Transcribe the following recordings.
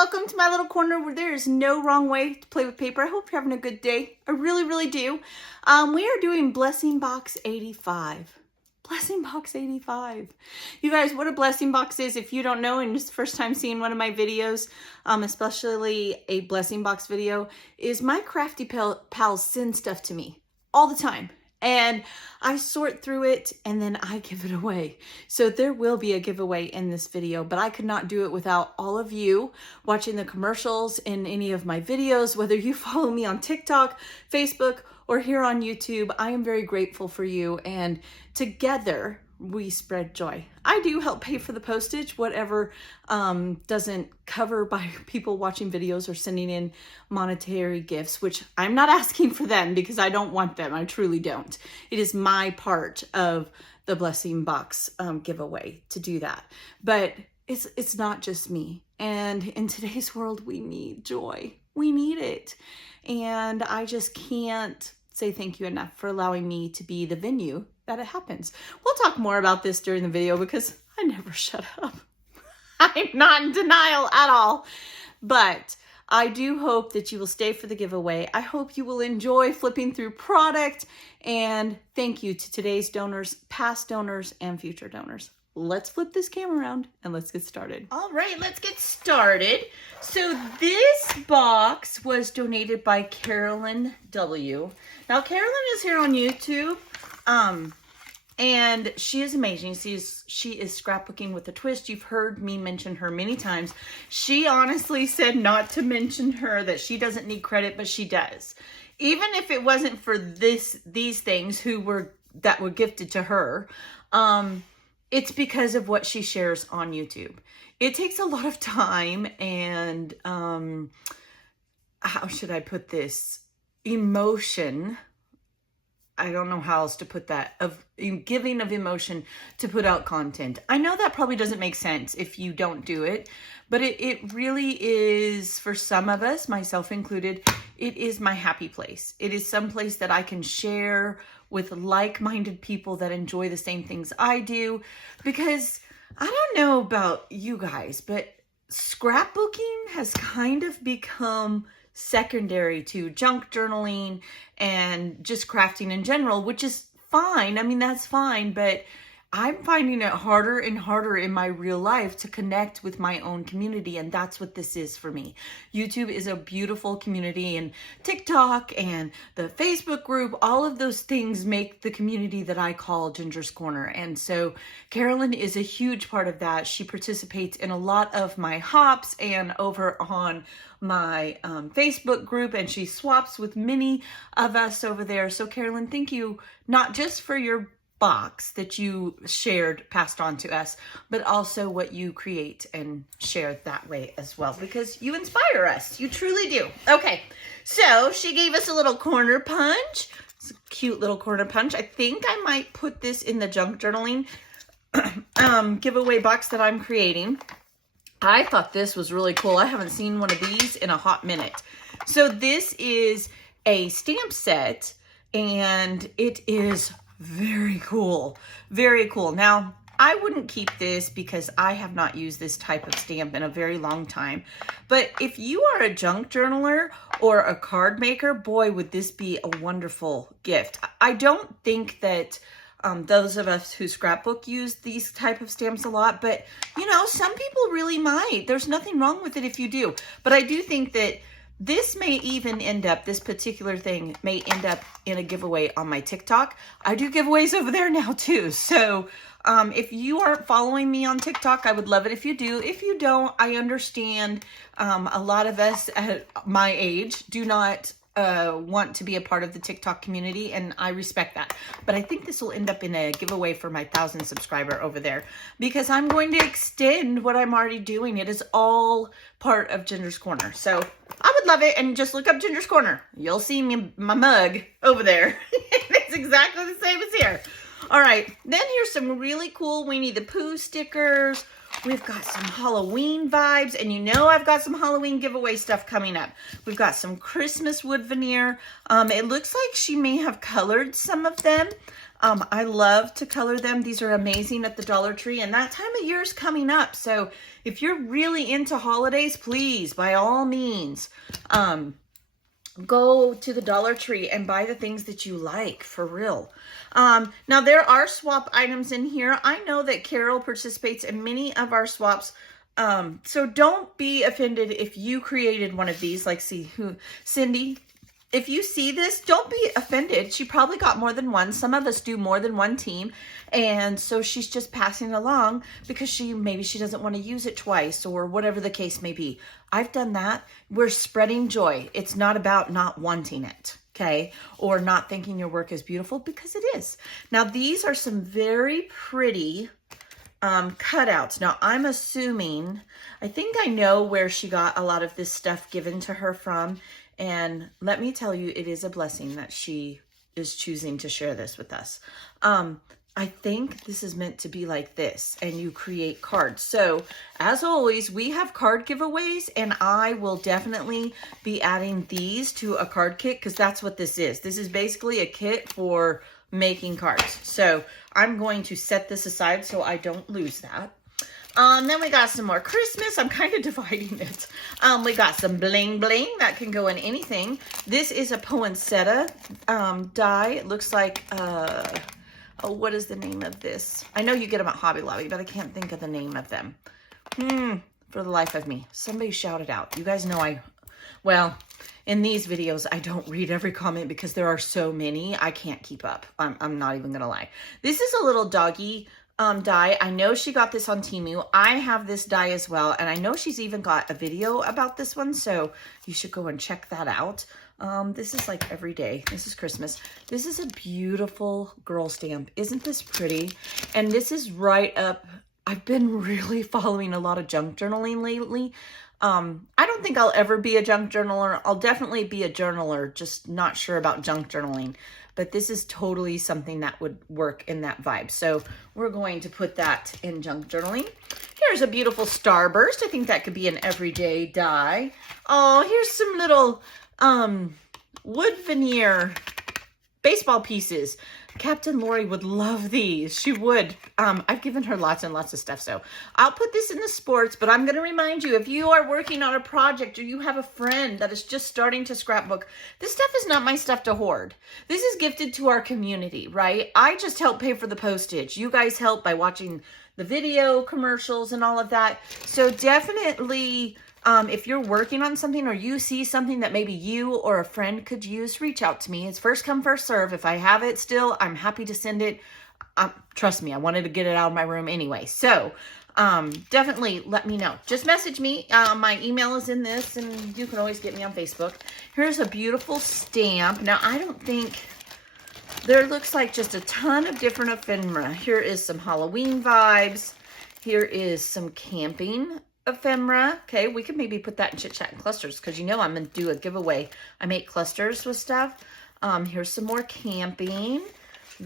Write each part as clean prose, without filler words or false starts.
welcome to my little corner where there is no wrong way to play with paper. I hope you're having a good day. I really, really do. We are doing Blessing Box 85. Blessing Box 85. You guys, what a Blessing Box is, if you don't know and it's the first time seeing one of my videos, especially a Blessing Box video, is my crafty pals send stuff to me all the time. And I sort through it and then I give it away. So there will be a giveaway in this video, but I could not do it without all of you watching the commercials in any of my videos, whether you follow me on TikTok, Facebook, or here on YouTube. I am very grateful for you, and together we spread joy. I do help pay for the postage, whatever doesn't cover by people watching videos or sending in monetary gifts, which I'm not asking for them because I don't want them. I truly don't. It is my part of the Blessing Box giveaway to do that. But it's not just me. And in today's world, we need joy. We need it. And I just can't say thank you enough for allowing me to be the venue that it happens. We'll talk more about this during the video because I never shut up. I'm not in denial at all. But I do hope that you will stay for the giveaway. I hope you will enjoy flipping through product. And thank you to today's donors, past donors, and future donors. Let's flip this camera around and let's get started. All right, let's get started. So this box was donated by Carolyn W. Now, Carolyn is here on YouTube. And she is amazing. She is scrapbooking with a twist. You've heard me mention her many times. She honestly said not to mention her, that she doesn't need credit, but she does. Even if it wasn't for these things that were gifted to her, it's because of what she shares on YouTube. It takes a lot of time and, how should I put this? Emotion. I don't know how else to put that, of giving of emotion to put out content. I know that probably doesn't make sense if you don't do it, but it really is, for some of us, myself included, it is my happy place. It is some place that I can share with like-minded people that enjoy the same things I do, because I don't know about you guys, but scrapbooking has kind of become secondary to junk journaling and just crafting in general, which is fine. I mean, that's fine, but I'm finding it harder and harder in my real life to connect with my own community, and that's what this is for me. YouTube is a beautiful community, and TikTok and the Facebook group, all of those things make the community that I call Ginger's Corner. And so Carolyn is a huge part of that. She participates in a lot of my hops and over on my Facebook group, and she swaps with many of us over there. So Carolyn, thank you, not just for your box that you shared, passed on to us, but also what you create and share that way as well, because you inspire us. You truly do. Okay, so she gave us a little corner punch. It's a cute little corner punch. I think I might put this in the junk journaling giveaway box that I'm creating. I thought this was really cool. I haven't seen one of these in a hot minute. So this is a stamp set, and it is very cool. Very cool. Now, I wouldn't keep this because I have not used this type of stamp in a very long time. But if you are a junk journaler or a card maker, boy, would this be a wonderful gift. I don't think that those of us who scrapbook use these type of stamps a lot, but you know, some people really might. There's nothing wrong with it if you do. But I do think that this may even end up, this particular thing may end up in a giveaway on my TikTok. I do giveaways over there now too. So if you aren't following me on TikTok, I would love it if you do. If you don't, I understand. A lot of us at my age do not want to be a part of the TikTok community, and I respect that. But I think this will end up in a giveaway for my 1,000 subscriber over there, because I'm going to extend what I'm already doing. It is all part of Ginger's Corner. So I would love it. And just look up Ginger's Corner. You'll see me, my mug over there. It's exactly the same as here. All right, then here's some really cool Winnie the Pooh stickers. We've got some Halloween vibes, and you know I've got some Halloween giveaway stuff coming up. We've got some Christmas wood veneer. It looks like she may have colored some of them. I love to color them. These are amazing at the Dollar Tree, and that time of year is coming up. So if you're really into holidays, please, by all means, go to the Dollar Tree and buy the things that you like, for real. Now there are swap items in here. I know that Carol participates in many of our swaps. So don't be offended if you created one of these, like Cindy. If you see this, don't be offended. She probably got more than one. Some of us do more than one team. And so she's just passing along because maybe she doesn't want to use it twice or whatever the case may be. I've done that. We're spreading joy. It's not about not wanting it, okay? Or not thinking your work is beautiful, because it is. Now, these are some very pretty cutouts. Now, I'm assuming, I think I know where she got a lot of this stuff given to her from. And let me tell you, it is a blessing that she is choosing to share this with us. I think this is meant to be like this, and you create cards. So as always, we have card giveaways, and I will definitely be adding these to a card kit, because that's what this is. This is basically a kit for making cards. So I'm going to set this aside so I don't lose that. Then we got some more Christmas. I'm kind of dividing it. We got some bling bling that can go in anything. This is a poinsettia die. It looks like, oh, what is the name of this? I know you get them at Hobby Lobby, but I can't think of the name of them. For the life of me. Somebody shout it out. You guys know well, in these videos, I don't read every comment because there are so many. I can't keep up. I'm not even going to lie. This is a little doggy die. I know she got this on Temu. I have this die as well, and I know she's even got a video about this one, so you should go and check that out. This is like every day. This is Christmas. This is a beautiful girl stamp. Isn't this pretty? And this is right up. I've been really following a lot of junk journaling lately. I don't think I'll ever be a junk journaler. I'll definitely be a journaler, just not sure about junk journaling. But this is totally something that would work in that vibe. So we're going to put that in junk journaling. Here's a beautiful starburst. I think that could be an everyday die. Oh, here's some little wood veneer baseball pieces. Captain Lori would love these. She would. I've given her lots and lots of stuff, so I'll put this in the sports, but I'm going to remind you, if you are working on a project or you have a friend that is just starting to scrapbook, this stuff is not my stuff to hoard. This is gifted to our community, right? I just help pay for the postage. You guys help by watching the video commercials and all of that. So definitely, if you're working on something or you see something that maybe you or a friend could use, reach out to me. It's first come, first serve. If I have it still, I'm happy to send it. Trust me, I wanted to get it out of my room anyway. So definitely let me know. Just message me. My email is in this, and you can always get me on Facebook. Here's a beautiful stamp. Now, I don't think there looks like just a ton of different ephemera. Here is some Halloween vibes. Here is some camping ephemera. Okay, we could maybe put that in Chit Chat and Clusters, because you know I'm going to do a giveaway. I make clusters with stuff. Here's some more camping.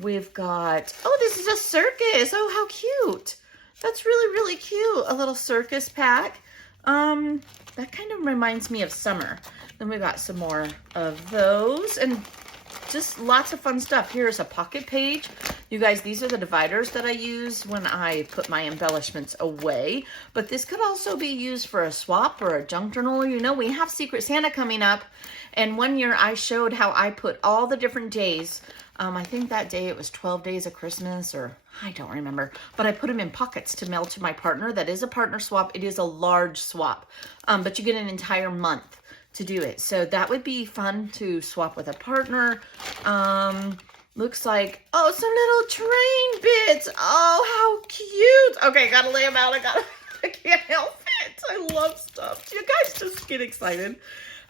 We've got, oh, this is a circus. Oh, how cute. That's really, really cute. A little circus pack. That kind of reminds me of summer. Then we got some more of those, and just lots of fun stuff. Here's a pocket page. You guys, these are the dividers that I use when I put my embellishments away. But this could also be used for a swap or a junk journal. You know, we have Secret Santa coming up. And one year I showed how I put all the different days. I think that day it was 12 days of Christmas, or I don't remember. But I put them in pockets to mail to my partner. That is a partner swap. It is a large swap. But you get an entire month to do it. So that would be fun to swap with a partner. Looks like, oh, some little train bits. Oh, how cute. Okay, gotta lay them out. I can't help it. I love stuff. You guys just get excited.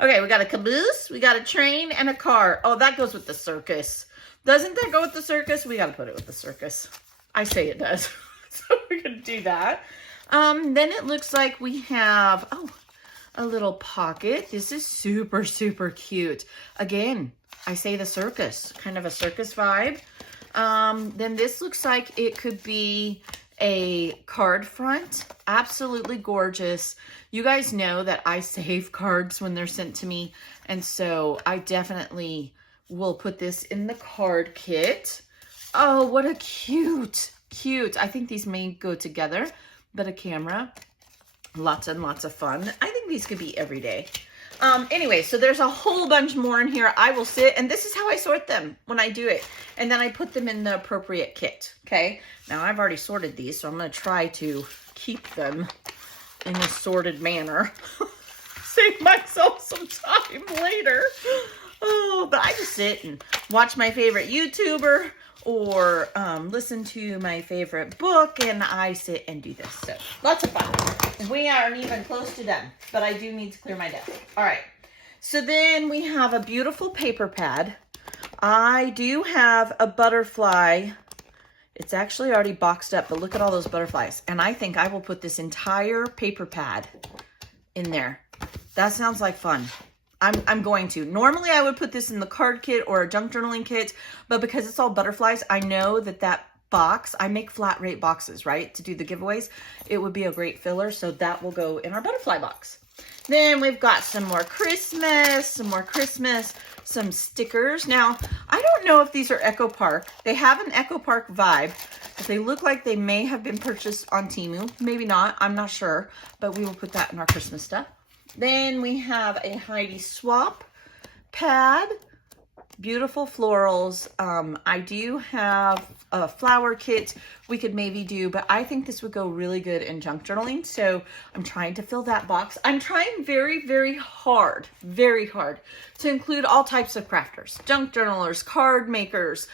Okay, we got a caboose, we got a train, and a car. Oh, that goes with the circus. Doesn't that go with the circus? We gotta put it with the circus. I say it does. So we're gonna do that. Then it looks like we have, oh, a little pocket. This is super, super cute. Again, I say the circus, kind of a circus vibe. Then this looks like it could be a card front. Absolutely gorgeous. You guys know that I save cards when they're sent to me, and so I definitely will put this in the card kit. Oh, what a cute. I think these may go together, but a camera, lots and lots of fun. I think these could be every day. Anyway, so there's a whole bunch more in here. I will sit, and this is how I sort them when I do it. And then I put them in the appropriate kit, okay? Now, I've already sorted these, so I'm going to try to keep them in a sorted manner. Save myself some time later. Oh, but I just sit and watch my favorite YouTuber or listen to my favorite book, and I sit and do this. So, lots of fun. We aren't even close to done, but I do need to clear my desk. All right. So then we have a beautiful paper pad. I do have a butterfly. It's actually already boxed up, but look at all those butterflies. And I think I will put this entire paper pad in there. That sounds like fun. I'm going to. Normally I would put this in the card kit or a junk journaling kit, but because it's all butterflies, I know that box, I make flat rate boxes, right, to do the giveaways. It would be a great filler, so that will go in our butterfly box. Then we've got some more Christmas, some stickers. Now, I don't know if these are Echo Park. They have an Echo Park vibe, but they look like they may have been purchased on Temu. Maybe not, I'm not sure, but we will put that in our Christmas stuff. Then we have a Heidi Swap pad, beautiful florals. I do have a flower kit we could maybe do, but I think this would go really good in junk journaling. So I'm trying to fill that box. I'm trying very, very hard to include all types of crafters, junk journalers, card makers.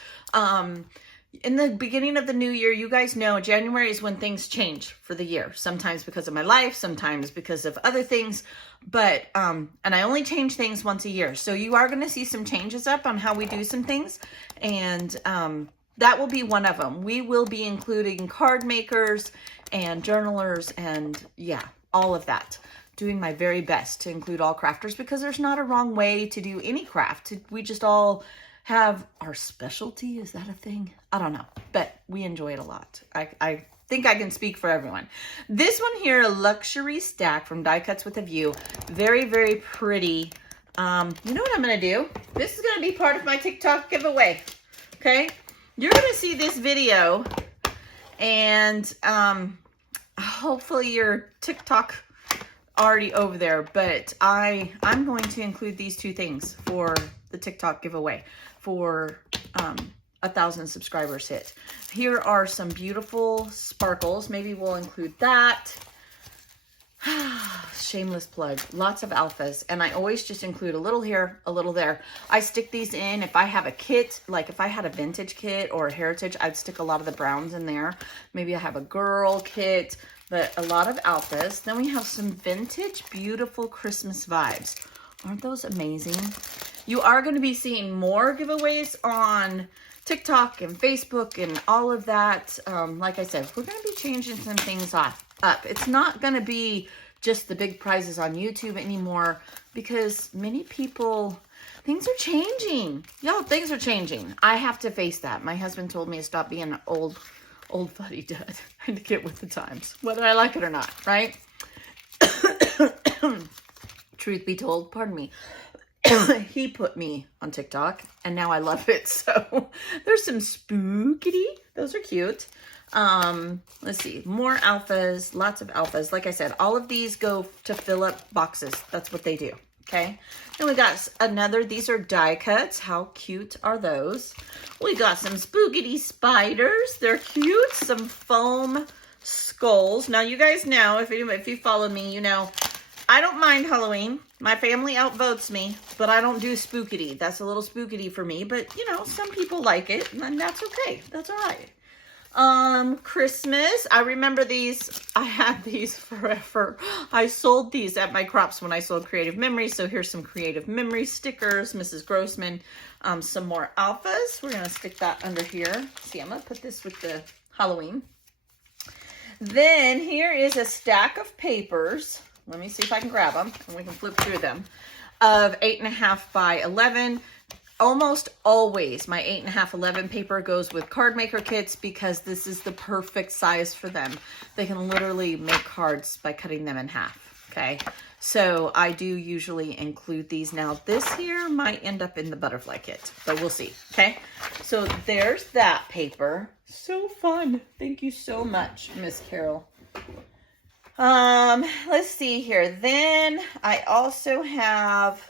In the beginning of the new year, you guys know January is when things change for the year. Sometimes because of my life, sometimes because of other things. But, and I only change things once a year. So you are going to see some changes up on how we do some things. And that will be one of them. We will be including card makers and journalers and yeah, all of that. Doing my very best to include all crafters because there's not a wrong way to do any craft. We just all have our specialty. Is that a thing? I don't know, but we enjoy it a lot. I think I can speak for everyone. This one here, a luxury stack from Die Cuts with a View. Very, very pretty. You know what I'm going to do? This is going to be part of my TikTok giveaway. Okay. You're going to see this video and hopefully your TikTok already over there, but I'm going to include these two things for the TikTok giveaway for 1,000 subscribers hit. Here are some beautiful sparkles. Maybe we'll include that. Shameless plug. Lots of alphas. And I always just include a little here, a little there. I stick these in. If I have a kit, like if I had a vintage kit or a heritage, I'd stick a lot of the browns in there. Maybe I have a girl kit, but a lot of alphas. Then we have some vintage, beautiful Christmas vibes. Aren't those amazing? You are going to be seeing more giveaways on TikTok and Facebook and all of that. Like I said, we're going to be changing some things up. It's not going to be just the big prizes on YouTube anymore because many people, things are changing. Y'all, things are changing. I have to face that. My husband told me to stop being an old fuddy-duddy and to get with the times, whether I like it or not, right? Truth be told, pardon me, he put me on TikTok and now I love it. So there's some spookity. Those are cute. Let's see, more alphas, lots of alphas. Like I said, all of these go to fill up boxes. That's what they do. Okay. Then we got another, these are die cuts. How cute are those? We got some spookity spiders. They're cute. Some foam skulls. Now you guys know, if you follow me, you know, I don't mind Halloween. My family outvotes me, but I don't do spookity. That's a little spookity for me, but you know, some people like it and that's okay. That's all right. Christmas. I remember these. I had these forever. I sold these at my crops when I sold Creative Memories. So here's some Creative Memory stickers, Mrs. Grossman. Some more alphas. We're going to stick that under here. See, I'm going to put this with the Halloween. Then here is a stack of papers. Let me see if I can grab them and we can flip through them. Of 8.5 by 11. almost always my 8.5 11 paper goes with card maker kits because this is the perfect size for them. They can literally make cards by cutting them in half. Okay, so I do usually include these. Now this here might end up in the butterfly kit, but we'll see. Okay, so there's that paper. So fun. Thank you so much, Miss Carol. Let's see here. Then I also have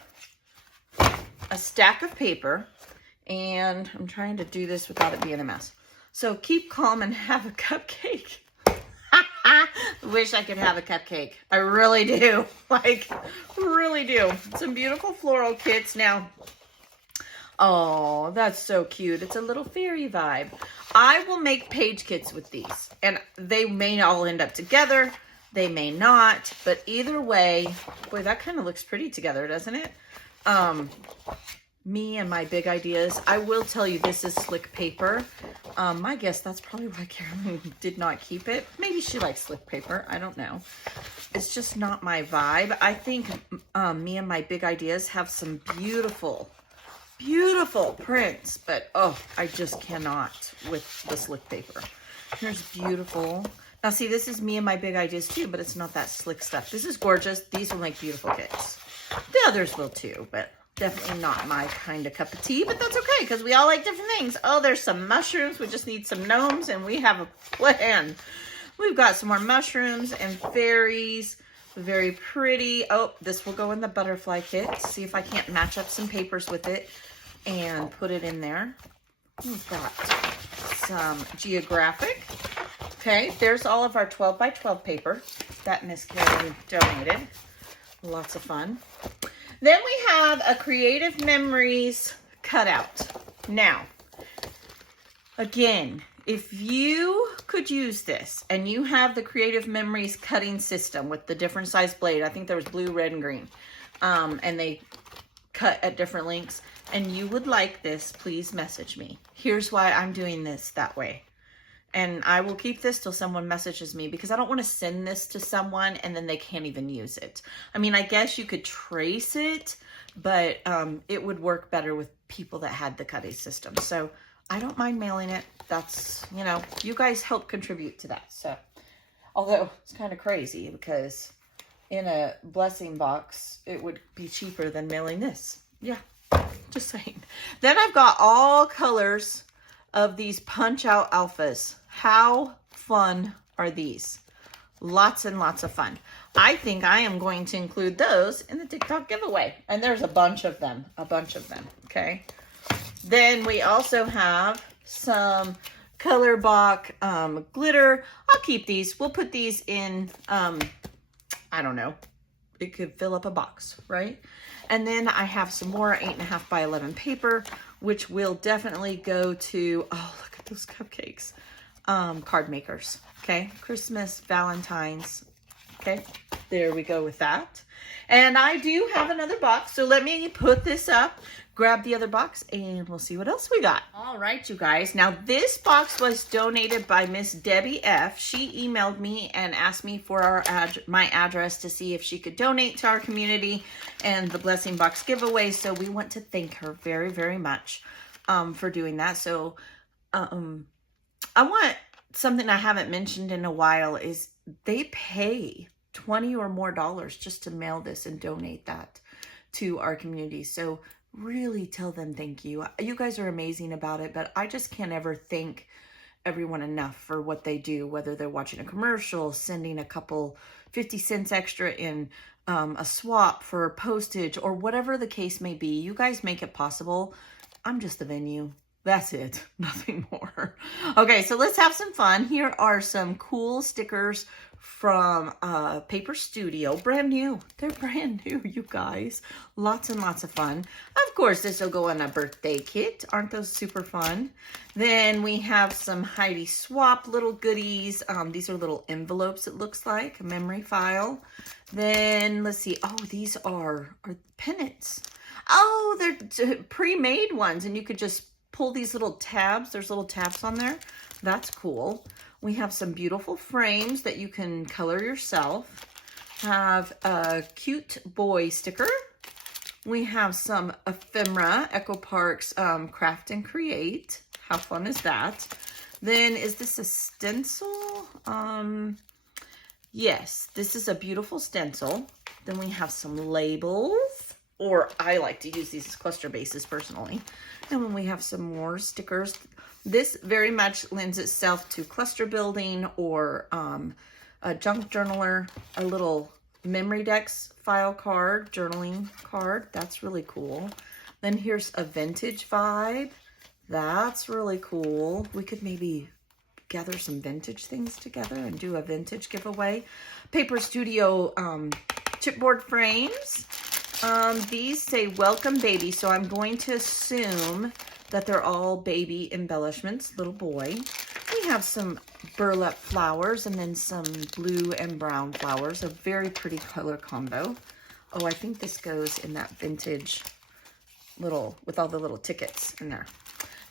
a stack of paper, and I'm trying to do this without it being a mess. So keep calm and have a cupcake. Wish I could have a cupcake. I really do. Like, really do. Some beautiful floral kits. Now, oh, that's so cute. It's a little fairy vibe. I will make page kits with these, and they may all end up together. They may not, but either way, boy, that kind of looks pretty together, doesn't it? Me and my big ideas. I will tell you, this is slick paper. I guess that's probably why Carolyn did not keep it. Maybe she likes slick paper. I don't know. It's just not my vibe. I think me and my big ideas have some beautiful, beautiful prints, but oh, I just cannot with the slick paper. Here's beautiful. Now see, this is me and my big ideas too, but it's not that slick stuff. This is gorgeous. These will make beautiful kits. The others will too, but definitely not my kind of cup of tea, but that's okay because we all like different things. Oh, there's some mushrooms. We just need some gnomes and we have a plan. We've got some more mushrooms and fairies. Very pretty. Oh, this will go in the butterfly kit. See if I can't match up some papers with it and put it in there. We've got some geographic. Okay, there's all of our 12 by 12 paper that Miss Carolyn donated. Lots of fun. Then we have a Creative Memories cutout. Now, again, if you could use this and you have the Creative Memories cutting system with the different size blade, I think there was blue, red, and green, and they cut at different lengths, and you would like this, please message me. Here's why I'm doing this that way. And I will keep this till someone messages me because I don't want to send this to someone and then they can't even use it. I mean, I guess you could trace it, but it would work better with people that had the cutting system. So I don't mind mailing it. That's, you know, you guys help contribute to that. So, although it's kind of crazy because in a blessing box, it would be cheaper than mailing this. Yeah, just saying. Then I've got all colors of these punch out alphas. How fun are these? Lots and lots of fun. I think I am going to include those in the TikTok giveaway. And there's a bunch of them, okay? Then we also have some Color Box glitter. I'll keep these. We'll put these in, I don't know. It could fill up a box, right? And then I have some more 8.5 by 11 paper, which will definitely go to, oh, look at those cupcakes. Card makers, okay? Christmas, Valentine's, okay? There we go with that. And I do have another box, so let me put this up, grab the other box, and we'll see what else we got. All right, you guys. Now, this box was donated by Miss Debbie F. She emailed me and asked me for my address to see if she could donate to our community and the Blessing Box giveaway. So we want to thank her very, very much for doing that. So I want something I haven't mentioned in a while is they pay $20 or more just to mail this and donate that to our community. So really tell them thank you. You guys are amazing about it, but I just can't ever thank everyone enough for what they do, whether they're watching a commercial, sending a couple 50 cents extra in a swap for postage, or whatever the case may be. You guys make it possible. I'm just the venue. That's it. Nothing more. Okay, so let's have some fun. Here are some cool stickers from Paper Studio. Brand new. They're brand new, you guys. Lots and lots of fun. Of course, this will go in a birthday kit. Aren't those super fun? Then we have some Heidi Swap little goodies. These are little envelopes, it looks like. A memory file. Then, let's see. Oh, these are pennants. Oh, they're pre-made ones, and you could just pull these little tabs. There's little tabs on there. That's cool. We have some beautiful frames that you can color yourself. Have a cute boy sticker. We have some ephemera, Echo Park's Craft and Create. How fun is that? Then is this a stencil? Yes, this is a beautiful stencil. Then we have some labels, or I like to use these as cluster bases personally. And then we have some more stickers. This very much lends itself to cluster building or a junk journaler, a little memory decks file card, journaling card. That's really cool. Then here's a vintage vibe. That's really cool. We could maybe gather some vintage things together and do a vintage giveaway. Paper Studio chipboard frames. These say welcome baby, so I'm going to assume that they're all baby embellishments, little boy. We have some burlap flowers and then some blue and brown flowers, a very pretty color combo. Oh, I think this goes in that vintage little, with all the little tickets in there.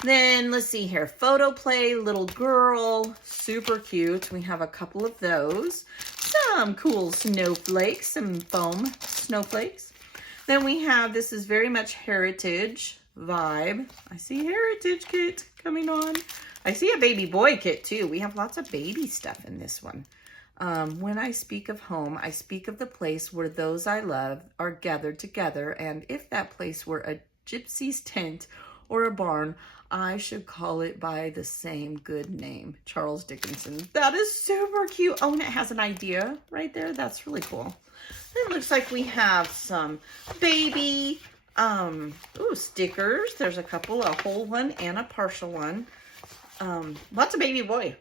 Then let's see here, photo play, little girl, super cute. We have a couple of those. Some cool snowflakes, some foam snowflakes. Then we have, this is very much heritage vibe. I see heritage kit coming on. I see a baby boy kit too. We have lots of baby stuff in this one. When I speak of home, I speak of the place where those I love are gathered together. And if that place were a gypsy's tent or a barn, I should call it by the same good name. Charles Dickinson. That is super cute. Oh, and it has an idea right there. That's really cool. It looks like we have some baby stickers. There's a couple, a whole one and a partial one. Lots of baby boy.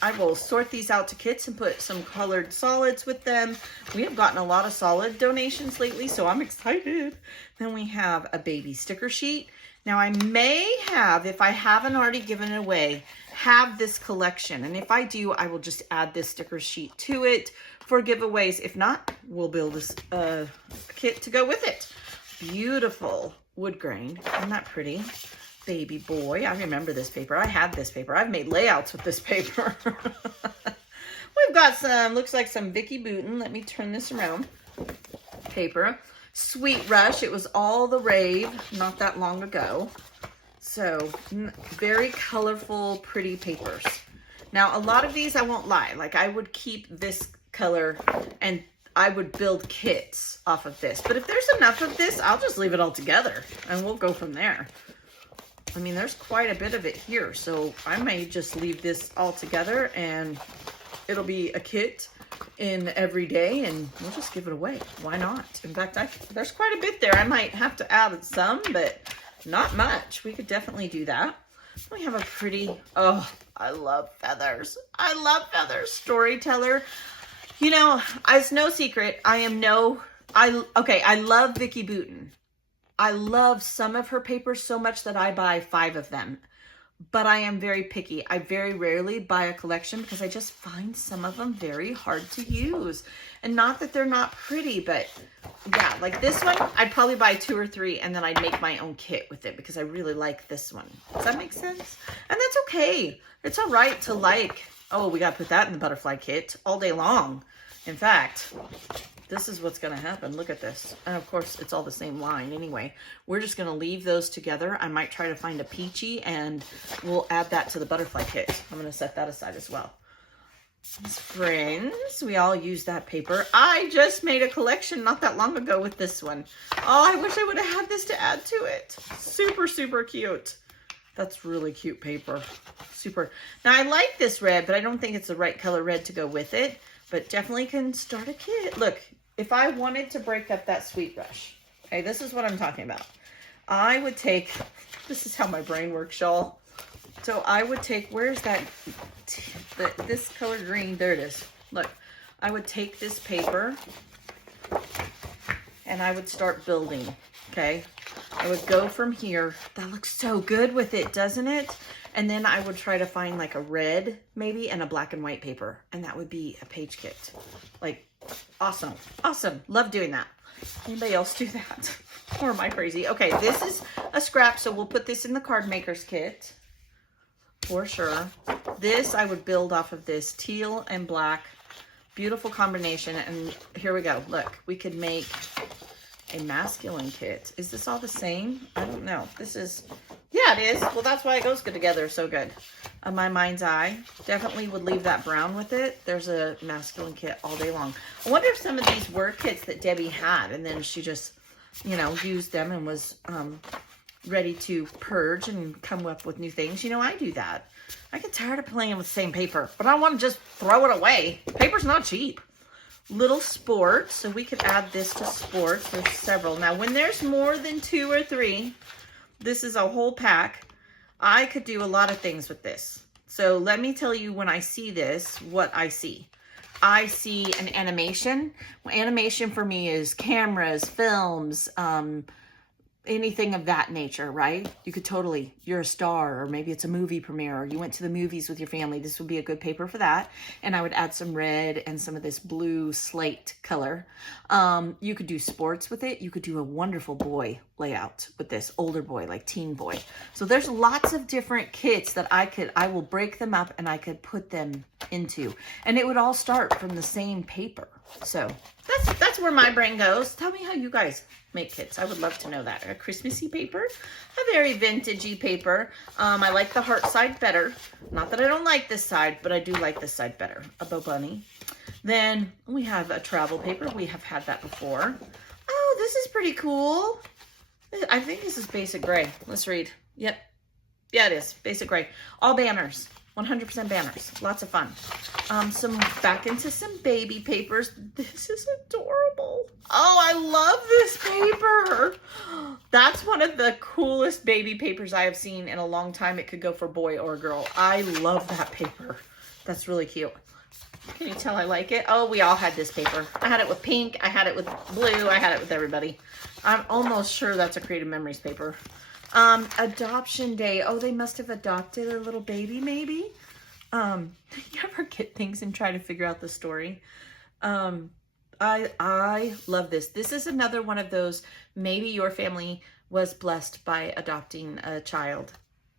I will sort these out to kits and put some colored solids with them. We have gotten a lot of solid donations lately, so I'm excited. Then we have a baby sticker sheet. Now I may have, if I haven't already given it away, have this collection. And if I do, I will just add this sticker sheet to it for giveaways. If not, we'll build a kit to go with it. Beautiful wood grain. Isn't that pretty? Baby boy. I remember this paper. I had this paper. I've made layouts with this paper. We've got some, looks like some Vicky Booten. Let me turn this around. Paper. Sweet Rush. It was all the rave not that long ago. So very colorful, pretty papers. Now, a lot of these, I won't lie, like I would keep this color and I would build kits off of this. But if there's enough of this, I'll just leave it all together and we'll go from there. I mean, there's quite a bit of it here, so I may just leave this all together and it'll be a kit in every day and we'll just give it away. Why not? In fact, there's quite a bit there. I might have to add some, but not much. We could definitely do that. We have a pretty, oh, I love feathers. I love feathers. Storyteller. You know, it's no secret. I love Vicky Booten. I love some of her papers so much that I buy 5 of them, but I am very picky. I very rarely buy a collection because I just find some of them very hard to use. And not that they're not pretty, but yeah, like this one, I'd probably buy 2 or 3 and then I'd make my own kit with it because I really like this one. Does that make sense? And that's okay. It's all right to like, oh, we got to put that in the butterfly kit all day long. In fact, this is what's going to happen. Look at this. And of course, it's all the same line anyway. We're just going to leave those together. I might try to find a peachy and we'll add that to the butterfly kit. I'm going to set that aside as well. Friends, we all use that paper. I just made a collection not that long ago with this one. Oh, I wish I would have had this to add to it. Super, super cute. That's really cute paper. Super. Now, I like this red, but I don't think it's the right color red to go with it. But definitely can start a kit. Look, if I wanted to break up that Sweet Rush, okay, this is what I'm talking about. I would take, this is how my brain works, y'all. So I would take, where's that, this color green, there it is. Look, I would take this paper and I would start building, okay? I would go from here. That looks so good with it, doesn't it? And then I would try to find like a red maybe and a black and white paper. And that would be a page kit. Like, awesome. Awesome. Love doing that. Anybody else do that? Or am I crazy? Okay, this is a scrap. So we'll put this in the card maker's kit. For sure. This I would build off of this teal and black. Beautiful combination. And here we go. Look, we could make a masculine kit. Is this all the same? I don't know. This is, yeah, it is. Well, that's why it goes good together so good. My mind's eye. Definitely would leave that brown with it. There's a masculine kit all day long. I wonder if some of these were kits that Debbie had, and then she just, you know, used them and was ready to purge and come up with new things. You know, I do that. I get tired of playing with the same paper, but I want to just throw it away. Paper's not cheap. Little sports, so we could add this to sports. There's several. Now, when there's more than 2 or 3, this is a whole pack. I could do a lot of things with this. So let me tell you, when I see this, what I see. I see an animation. Well, animation for me is cameras, films, anything of that nature, right? You could totally, you're a star, or maybe it's a movie premiere, or you went to the movies with your family. This would be a good paper for that. And I would add some red and some of this blue slate color. You could do sports with it. You could do a wonderful boy layout with this, older boy, like teen boy. So there's lots of different kits that I will break them up and I could put them into. And it would all start from the same paper. So that's where my brain goes. Tell me how you guys make kits. I would love to know that. A Christmassy paper, a very vintagey paper. I like the heart side better. Not that I don't like this side, but I do like this side better. A Bo Bunny. Then we have a travel paper. We have had that before. Oh, this is pretty cool. I think this is basic gray. Let's read. Yep. Yeah, it is. Basic gray. All banners. 100% banners. Lots of fun. Back into some baby papers. This is adorable. Oh, I love this paper. That's one of the coolest baby papers I have seen in a long time. It could go for a boy or a girl. I love that paper. That's really cute. Can you tell I like it? Oh, we all had this paper. I had it with pink. I had it with blue. I had it with everybody. I'm almost sure that's a Creative Memories paper. Adoption day. Oh, they must have adopted a little baby, maybe. You ever get things and try to figure out the story? I love this. This is another one of those, maybe your family was blessed by adopting a child.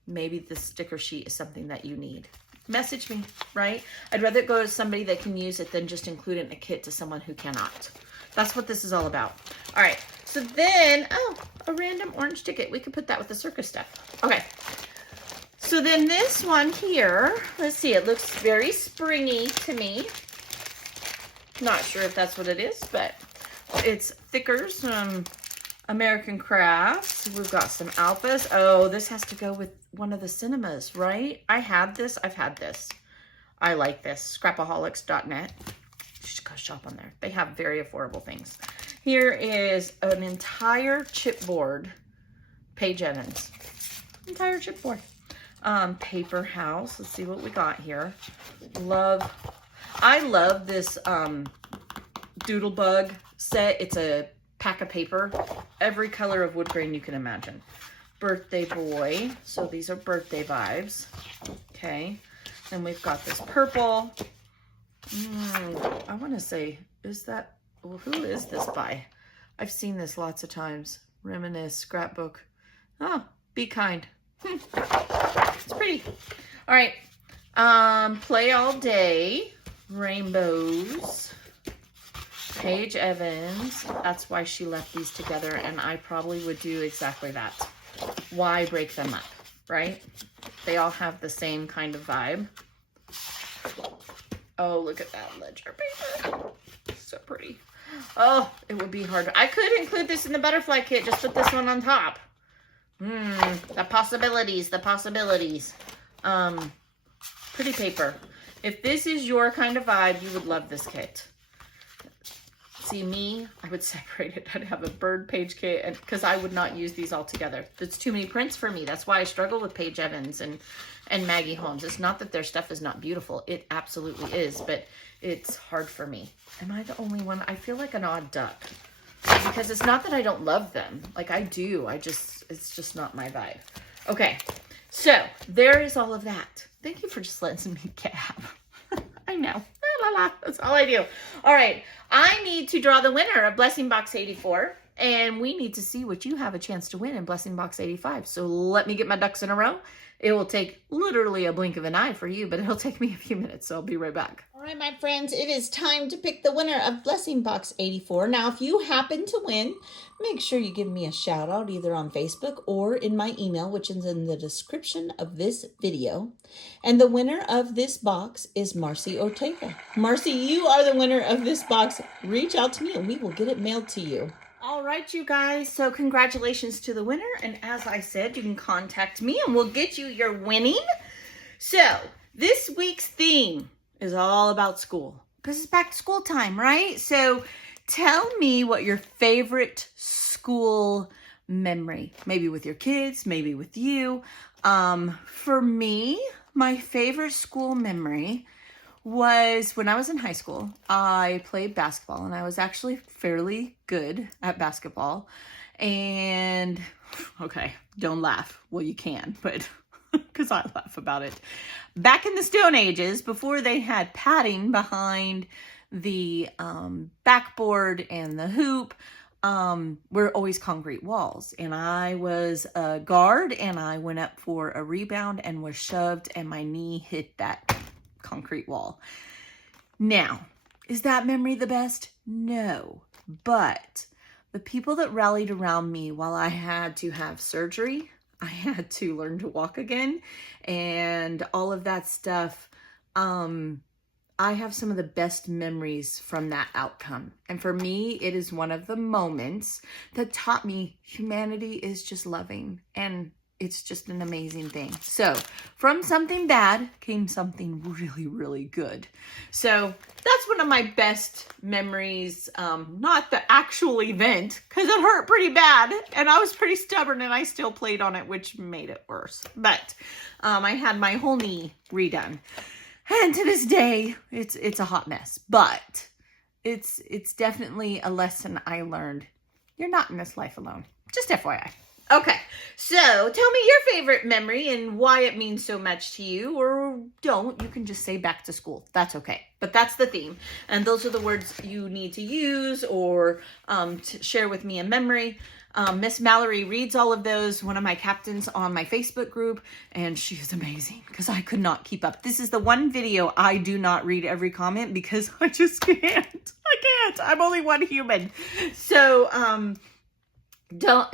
Maybe the sticker sheet is something that you need. Message me, right? I'd rather go to somebody that can use it than just include it in a kit to someone who cannot. That's what this is all about. All right. So then, oh, a random orange ticket. We could put that with the circus stuff. Okay. So then this one here, let's see, it looks very springy to me. Not sure if that's what it is, but it's thickers, American Crafts. We've got some Alphas. Oh, this has to go with one of the cinemas, right? I had this. I've had this. I like this. Scrapaholics.net. You should go shop on there. They have very affordable things. Here is an entire chipboard. Paige Evans. Entire chipboard. Paper House. Let's see what we got here. I love this Doodlebug set. It's a pack of paper. Every color of wood grain you can imagine. Birthday Boy. So these are birthday vibes. Okay. Then we've got this purple. I want to say, is that, well, who is this by? I've seen this lots of times. Reminisce, scrapbook. Oh, Be Kind. It's pretty. All right. Play All Day. Rainbows. Paige Evans. That's why she left these together, and I probably would do exactly that. Why break them up, right? They all have the same kind of vibe. Oh, look at that ledger paper. So pretty. Oh, it would be hard. I could include this in the butterfly kit. Just put this one on top. The possibilities, the possibilities. Pretty paper. If this is your kind of vibe, you would love this kit. See me, I would separate it. I'd have a bird page kit, and because I would not use these all together. It's too many prints for me. That's why I struggle with Paige Evans and Maggie Holmes. It's not that their stuff is not beautiful. It absolutely is, but it's hard for me. Am I the only one? I feel like an odd duck. Because it's not that I don't love them. Like, I do. It's just not my vibe. Okay, so there is all of that. Thank you for just letting me gab. I know. La, la, la. That's all I do. All right. I need to draw the winner of Blessing Box 84. And we need to see what you have a chance to win in Blessing Box 85. So let me get my ducks in a row. It will take literally a blink of an eye for you, but it'll take me a few minutes, so I'll be right back. All right, my friends, it is time to pick the winner of Blessing Box 84. Now, if you happen to win, make sure you give me a shout out either on Facebook or in my email, which is in the description of this video. And the winner of this box is Marcy Ortega. Marcy, you are the winner of this box. Reach out to me and we will get it mailed to you. All right, you guys. So congratulations to the winner. And as I said, you can contact me and we'll get you your winning. So this week's theme is all about school because it's back to school time, right? So tell me what your favorite school memory, maybe with your kids, maybe with you. For me, my favorite school memory was when I was in high school. I played basketball and I was actually fairly good at basketball. And okay, don't laugh. Well, you can, but because I laugh about it. Back in the Stone Ages, before they had padding behind the backboard and the hoop, were always concrete walls. And I was a guard and I went up for a rebound and was shoved and my knee hit that concrete wall. Now, is that memory the best? No, but the people that rallied around me while I had to have surgery, I had to learn to walk again, and all of that stuff, I have some of the best memories from that outcome. And for me, it is one of the moments that taught me humanity is just loving, and it's just an amazing thing. So from something bad came something really, really good. So that's one of my best memories. Not the actual event, because it hurt pretty bad and I was pretty stubborn and I still played on it, which made it worse. But I had my whole knee redone. And to this day, it's a hot mess. But it's definitely a lesson I learned. You're not in this life alone. Just FYI. Okay, so tell me your favorite memory and why it means so much to you, or don't. You can just say back to school. That's okay. But that's the theme. And those are the words you need to use or to share with me a memory. Miss Mallory reads all of those, one of my captains on my Facebook group, and she is amazing because I could not keep up. This is the one video I do not read every comment because I just can't. I can't. I'm only one human. So,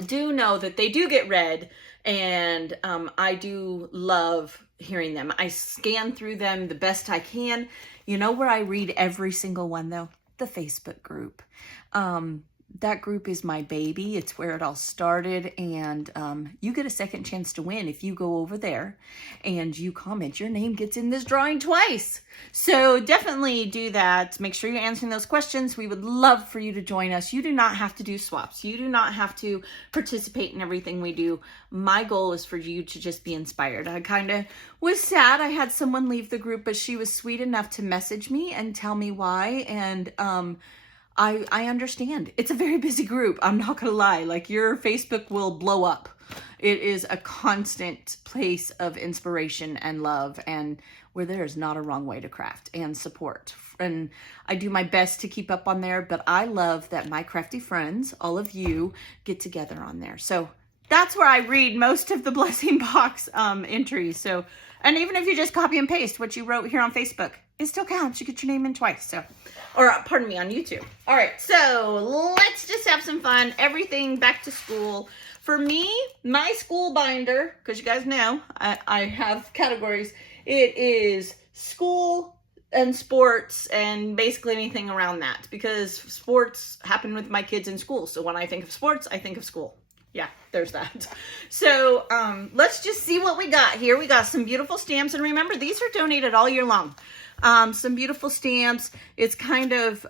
do know that they do get read, and I do love hearing them. I scan through them the best I can. You know where I read every single one though? The Facebook group. That group is my baby. It's where it all started, and you get a second chance to win if you go over there and you comment. Your name gets in this drawing twice. So definitely do that. Make sure you're answering those questions. We would love for you to join us. You do not have to do swaps. You do not have to participate in everything we do. My goal is for you to just be inspired. I kind of was sad. I had someone leave the group, but she was sweet enough to message me and tell me why, and I understand. It's a very busy group. I'm not going to lie. Like, your Facebook will blow up. It is a constant place of inspiration and love, and where there is not a wrong way to craft and support. And I do my best to keep up on there, but I love that my crafty friends, all of you, get together on there. So that's where I read most of the Blessing Box entries. So, and even if you just copy and paste what you wrote here on Facebook, it still counts. You get your name in twice. So, or pardon me, on YouTube. All right, so let's just have some fun. Everything back to school. For me, my school binder, because you guys know I have categories. It is school and sports and basically anything around that, because sports happen with my kids in school. So when I think of sports, I think of school. Yeah, there's that. So let's just see what we got here. We got some beautiful stamps. And remember, these are donated all year long. Some beautiful stamps. It's kind of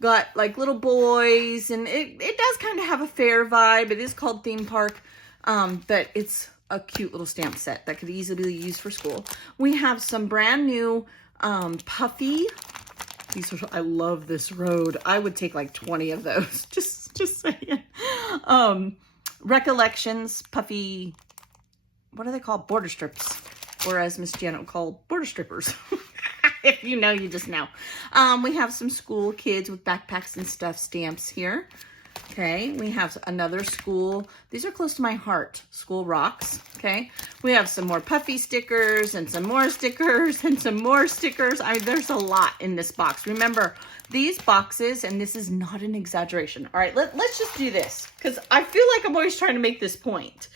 got like little boys, and it does kind of have a fair vibe. It is called Theme Park, but it's a cute little stamp set that could easily be used for school. We have some brand new puffy. These are, I love this road. I would take like 20 of those. Just saying. Recollections, puffy, what are they called? Border strips. Or as Miss Janet would call, border strippers. If you just know. We have some school kids with backpacks and stuff stamps here. Okay, we have another school. These are close to my heart. School rocks. Okay, we have some more puffy stickers and some more stickers and some more stickers. I mean, there's a lot in this box. Remember, these boxes, and this is not an exaggeration. All right, let's just do this because I feel like I'm always trying to make this point.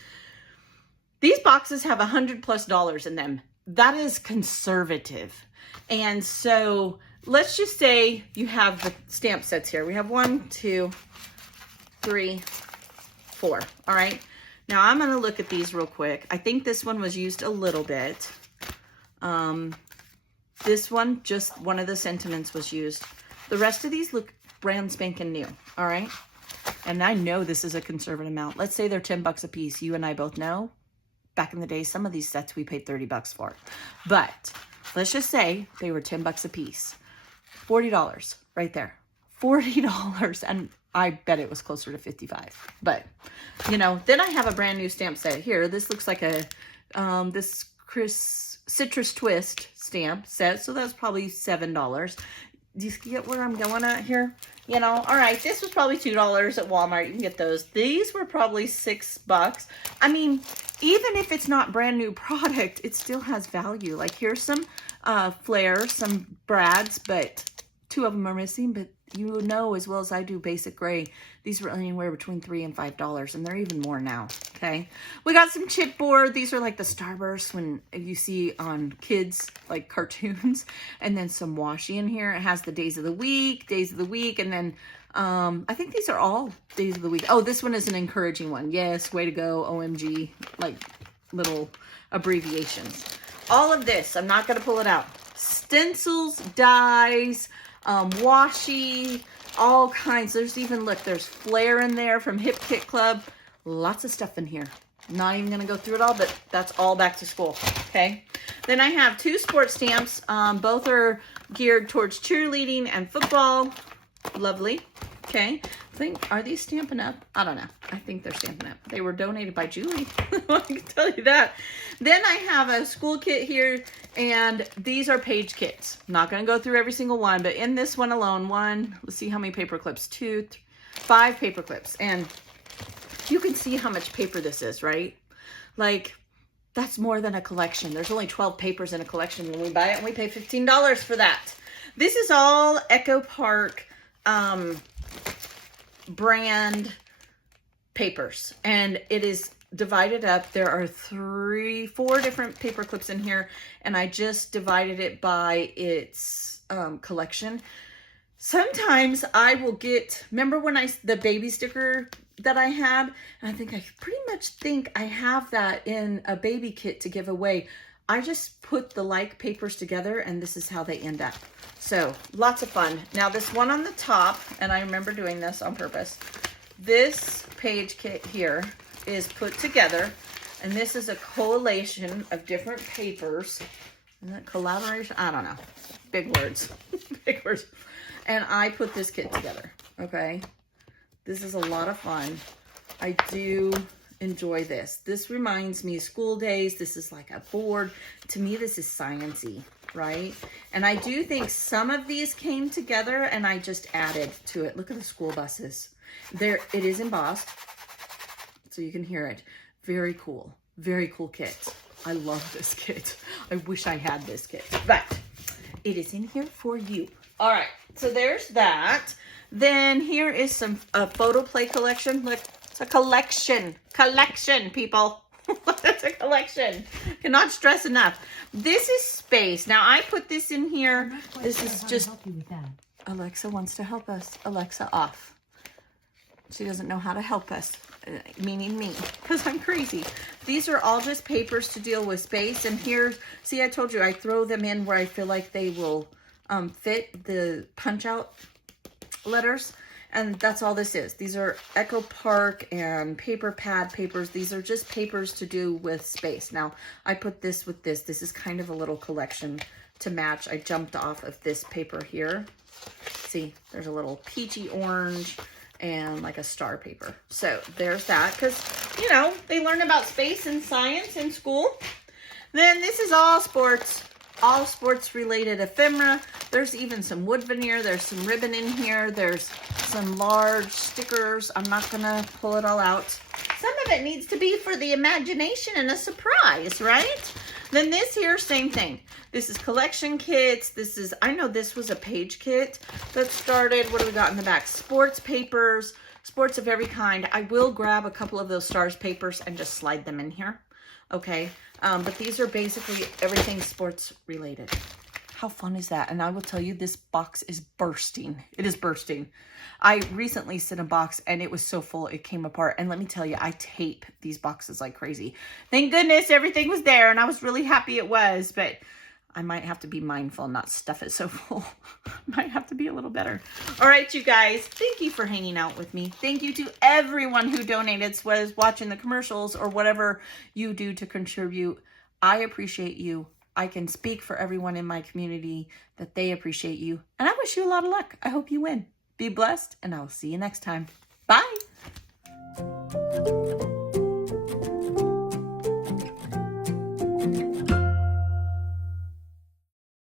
These boxes have $100+ in them. That is conservative. And so let's just say you have the stamp sets here. We have 1, 2, 3, 4. All right. Now I'm going to look at these real quick. I think this one was used a little bit. This one, just one of the sentiments was used. The rest of these look brand spanking new. All right. And I know this is a conservative amount. Let's say they're $10 a piece. You and I both know back in the day, some of these sets we paid $30 for, but let's just say they were $10 a piece. $40 right there. $40. And I bet it was closer to 55. But, you know, then I have a brand new stamp set here. This looks like a, this Citrus Twist stamp set. So that's probably $7. Do you get where I'm going at here? You know, all right, this was probably $2 at Walmart. You can get those. These were probably $6. I mean, even if it's not brand new product, it still has value. Like here's some flares, some brads, but 2 of them are missing. But you know as well as I do, basic gray, these were anywhere between $3 and $5, and they're even more now. Okay, we got some chipboard. These are like the Starbursts when you see on kids like cartoons, and then some washi in here. It has the days of the week, and then I think these are all days of the week. Oh, this one is an encouraging one. Yes, way to go, OMG, like little abbreviations. All of this, I'm not going to pull it out. Stencils, dies, washi, all kinds. There's even, look, there's Flair in there from Hip Kit Club. Lots of stuff in here. Not even going to go through it all, but that's all back to school. Okay. Then I have 2 sports stamps. Both are geared towards cheerleading and football. Lovely. Okay. I think, are these Stampin' Up? I don't know. I think they're Stampin' Up. They were donated by Julie. I can tell you that. Then I have a school kit here, and these are page kits. I'm not going to go through every single one, but in this one alone, let's see how many paper clips, 2, 3, 5 paper clips. And you can see how much paper this is, right? Like, that's more than a collection. There's only 12 papers in a collection when we buy it, and we pay $15 for that. This is all Echo Park brand papers, and it is divided up. There are 4 different paper clips in here, and I just divided it by its collection. Sometimes I will get, remember when the baby sticker that I had, and I pretty much think I have that in a baby kit to give away. I just put the like papers together, and this is how they end up. So lots of fun. Now this one on the top, and I remember doing this on purpose, this page kit here is put together, and this is a collation of different papers. Is that collaboration? I don't know. Big words. Big words. And I put this kit together. Okay. This is a lot of fun. I do enjoy this. This reminds me of school days. This is like a board. To me, this is sciencey, right? And I do think some of these came together and I just added to it. Look at the school buses. There, it is embossed, so you can hear it. Very cool. Very cool kit. I love this kit. I wish I had this kit, but it is in here for you. All right, so there's that. Then here is some photo play collection. Look, it's a collection. Collection, people. It's a collection. Cannot stress enough. This is space. Now I put this in here. This is just. Help you with that. Alexa wants to help us. Alexa off. She doesn't know how to help us, meaning me, because I'm crazy. These are all just papers to deal with space. And here, see, I told you I throw them in where I feel like they will fit the punch out letters, and that's all this is. These are Echo Park and paper pad papers. These are just papers to do with space. Now I put this with this. This is kind of a little collection to match. I jumped off of this paper here. See, there's a little peachy orange and like a star paper. So there's that, because you know they learn about space and science in school. Then this is all sports. all sports related ephemera. There's even some wood veneer. There's some ribbon in here. There's some large stickers. I'm not gonna pull it all out. Some of it needs to be for the imagination and a surprise, right? Then this here, same thing. This is collection kits. This is, I know this was a page kit that started. What do we got in the back? Sports papers, sports of every kind. I will grab a couple of those stars papers and just slide them in here. Okay, but these are basically everything sports related. How fun is that? And I will tell you, this box is bursting. It is bursting. I recently sent a box and it was so full it came apart. And let me tell you, I tape these boxes like crazy. Thank goodness everything was there and I was really happy it was, but I might have to be mindful and not stuff it so full. Might have to be a little better. All right, you guys, thank you for hanging out with me. Thank you to everyone who donated, was watching the commercials or whatever you do to contribute. I appreciate you. I can speak for everyone in my community that they appreciate you. And I wish you a lot of luck. I hope you win. Be blessed, and I'll see you next time.